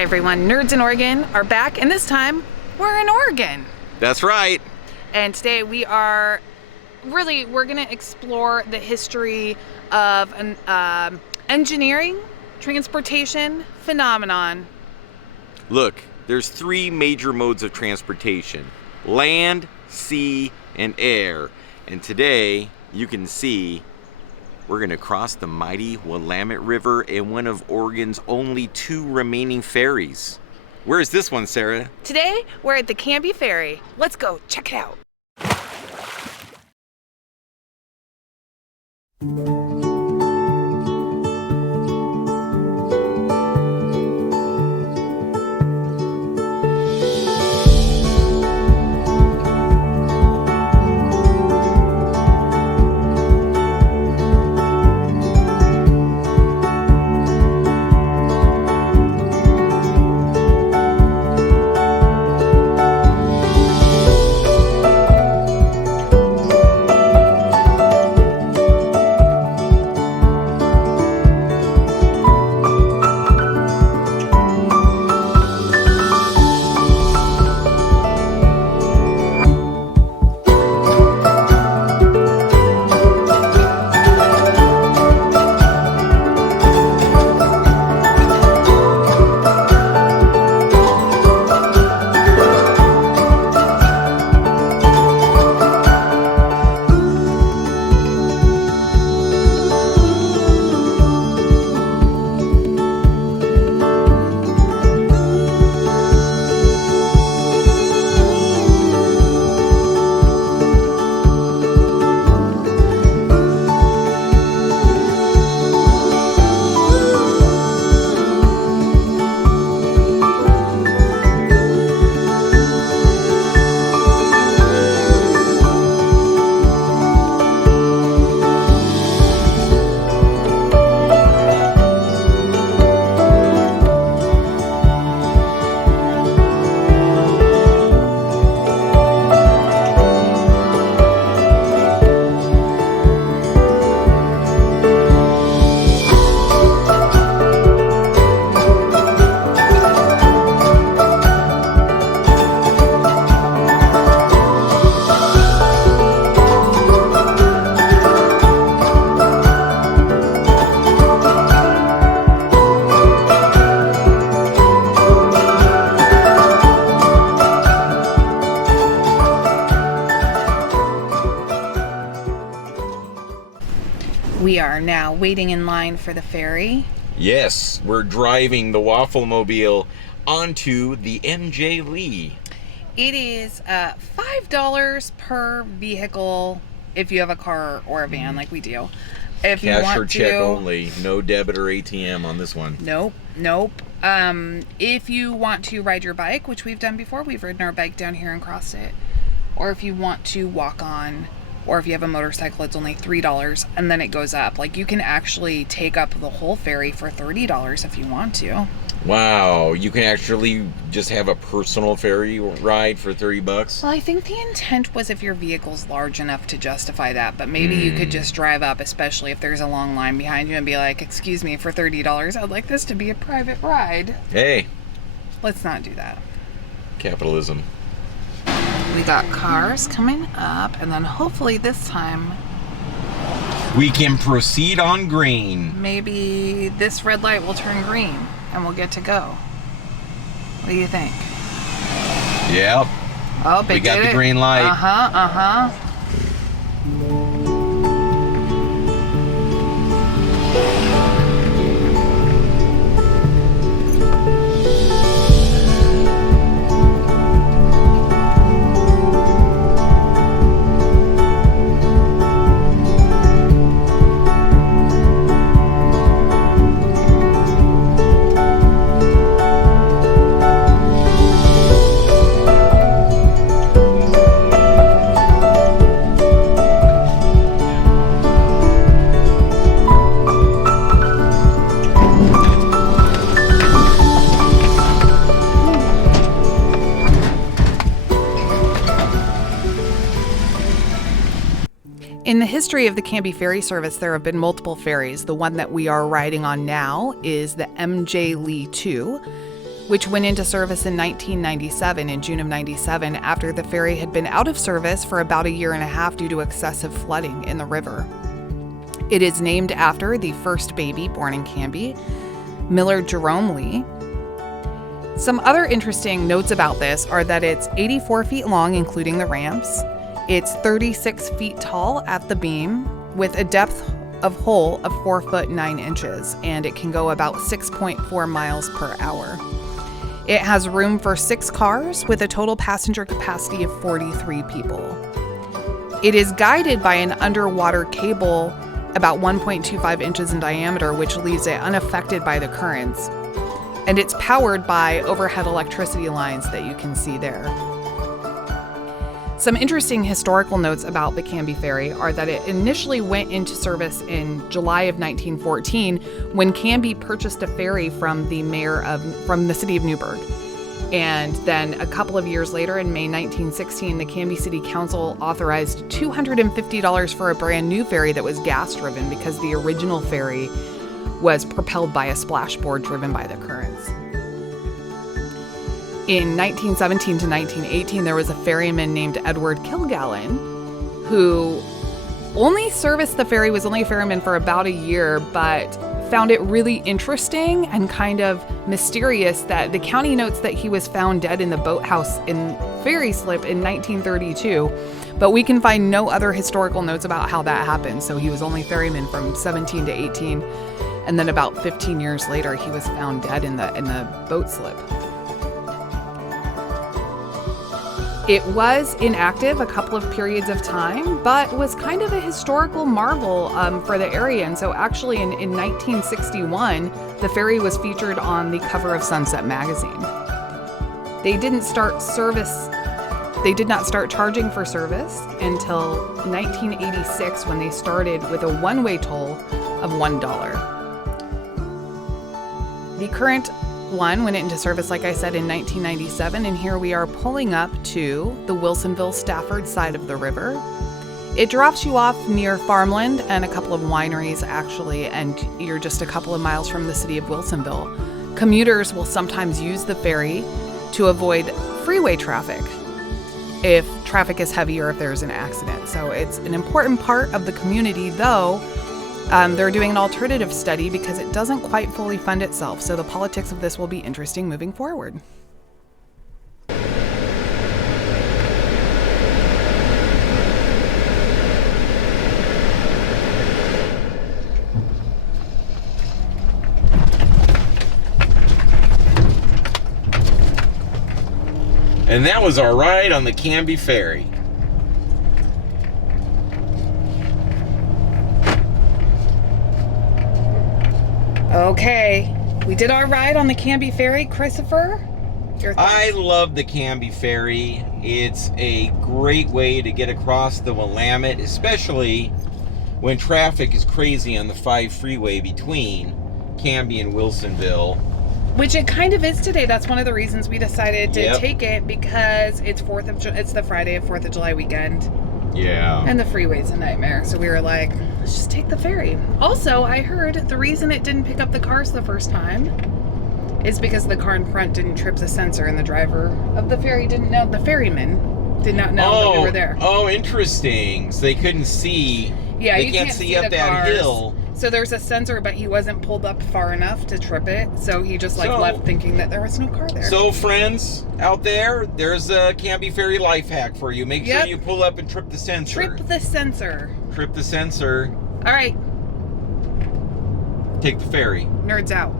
Hi everyone, Nerds in Oregon are back, and this time we're in Oregon. That's right. And today we're gonna explore the history of an engineering transportation phenomenon. Look, there's three major modes of transportation: land, sea, and air. And today, you can see we're gonna cross the mighty Willamette River in one of Oregon's only two remaining ferries. Where is this one, Sarah? Today, we're at the CANBY Ferry. Let's go check it out. We are now waiting in line for the ferry. Yes, we're driving the Waffle Mobile onto the MJ Lee. It is $5 per vehicle if you have a car or a van like we do. If you Cash want or check to, only, no debit or ATM on this one. Nope. If you want to ride your bike, which we've done before, we've ridden our bike down here and crossed it. Or if you want to walk on, or if you have a motorcycle, it's only $3, and then it goes up. Like, you can actually take up the whole ferry for $30 if you want to. Wow, you can actually just have a personal ferry ride for $30? Well, I think the intent was if your vehicle's large enough to justify that, but maybe you could just drive up, especially if there's a long line behind you, and be like, excuse me, for $30, I'd like this to be a private ride. Hey. Let's not do that. Capitalism. We got cars coming up, and then hopefully this time we can proceed on green. maybe this red light will turn green and we'll get to go. What do you think? Yep. Oh, we got the green light. Uh-huh. In the history of the CANBY Ferry service, there have been multiple ferries. The one that we are riding on now is the MJ Lee 2, which went into service in 1997, in June of 97, after the ferry had been out of service for about a year and a half due to excessive flooding in the river. It is named after the first baby born in Canby, Millard Jerome Lee. Some other interesting notes about this are that it's 84 feet long, including the ramps. It's 36 feet tall at the beam, with a depth of hull of 4 foot 9 inches, and it can go about 6.4 miles per hour. It has room for 6 cars with a total passenger capacity of 43 people. It is guided by an underwater cable about 1.25 inches in diameter, which leaves it unaffected by the currents. And it's powered by overhead electricity lines that you can see there. Some interesting historical notes about the Canby Ferry are that it initially went into service in July of 1914 when Canby purchased a ferry from the city of Newburgh. And then a couple of years later, in May 1916, the Canby City Council authorized $250 for a brand new ferry that was gas-driven because the original ferry was propelled by a splashboard driven by the currents. In 1917 to 1918, there was a ferryman named Edward Kilgallen who only serviced the ferry, was only a ferryman for about a year, but found it really interesting and kind of mysterious that the county notes that he was found dead in the boathouse in Ferry Slip in 1932, but we can find no other historical notes about how that happened. So he was only ferryman from 17 to 18, and then about 15 years later, he was found dead in the boat slip. It was inactive a couple of periods of time, but was kind of a historical marvel for the area. And so actually in 1961, the ferry was featured on the cover of Sunset magazine. They did not start charging for service until 1986 when they started with a one-way toll of $1. The current one went into service, like I said, in 1997, and here we are pulling up to the Wilsonville-Stafford side of the river. It drops you off near farmland and a couple of wineries, actually, and you're just a couple of miles from the city of Wilsonville. Commuters will sometimes use the ferry to avoid freeway traffic if traffic is heavy or if there's an accident. So it's an important part of the community, though. They're doing an alternative study because it doesn't quite fully fund itself. So the politics of this will be interesting moving forward. And that was our ride on the Canby Ferry. Okay, we did our ride on the Canby Ferry. Christopher, your thoughts? I love the Canby Ferry. It's a great way to get across the Willamette, especially when traffic is crazy on the 5 freeway between Canby and Wilsonville. Which it kind of is today. That's one of the reasons we decided to take it, because it's it's the Friday of 4th of July weekend. Yeah. And the freeway's a nightmare. So we were like, let's just take the ferry. Also, I heard the reason it didn't pick up the cars the first time is because the car in front didn't trip the sensor, and the driver of the ferry didn't know, the ferryman did not know that we were there. Oh, interesting. So they couldn't see. Yeah, they you can't see up that cars. hill. So there's a sensor, but he wasn't pulled up far enough to trip it. So he just left thinking that there was no car there. So friends out there, there's a Canby Ferry life hack for you. Make sure you pull up and trip the sensor. Trip the sensor. Trip the sensor. All right. Take the ferry. Nerds out.